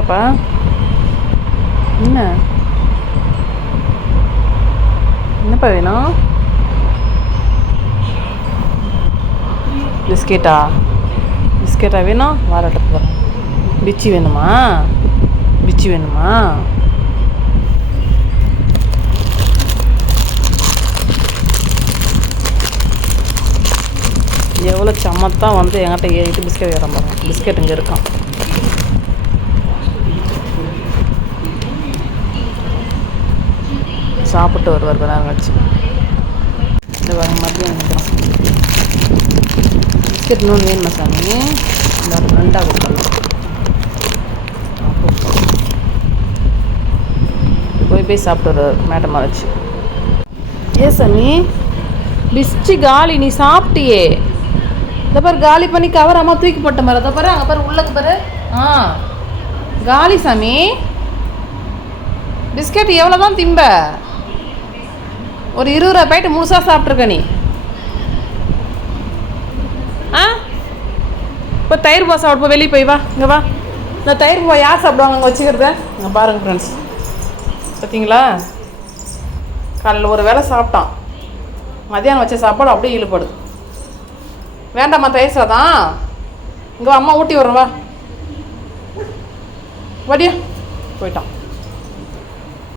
ஏப்பா என்னப்பா வேணும்? பிஸ்கெட்டா வேணும்? வாரட்டுக்கு போகிறேன். பிச்சி வேணுமா? எவ்வளோ சமத்தான் வந்து என்கிட்ட ஏறிட்டு பிஸ்கெட் ஏற போகிறேன். பிஸ்கெட் இங்கே இருக்கான். சாப்பிட்டு வருவார் நேரம் கழிச்சு. இந்த வாங்க மதியம் நினைக்கிறோம். பிஸ்கெட் இன்னொன்று வேணுமா சாமி? இந்த ரெண்டாக கொடுக்கலாம். போய் சாப்பிட்டு வருவார் மேடமாக வச்சு. சாமி பிஸ்டி காலி, நீ சாப்பிட்டியே. இந்த பாரு காலி பண்ணி கவர் அம்மா தூக்கி போட்ட மாதிரி. அதை பாரு, அங்கே பாரு, உள்ளக்கு பாரு. காலி சாமி. பிஸ்கெட் எவ்வளோ தான் திம்ப? ஒரு 20 ரூபா போயிட்டு முழுசாக சாப்பிட்ருக்க நீ. இப்போ தயிர் பூவா சாப்பிடுப்போ. வெளியே போய் வா, இங்கே வா. இந்த தயிர் பூவா யார் சாப்பிடுவாங்க அங்கே வச்சுக்கிறத? இங்கே பாருங்க ஃப்ரெண்ட்ஸ், பார்த்தீங்களா? காலையில் ஒரு வேளை சாப்பிட்டான், மதியானம் வச்ச சாப்பாடு அப்படியே இழுப்படுது. வேண்டாம்மா தயிர் சாதம், இங்கே அம்மா ஊட்டி விட்றேன் வா. வடியா போயிட்டான்.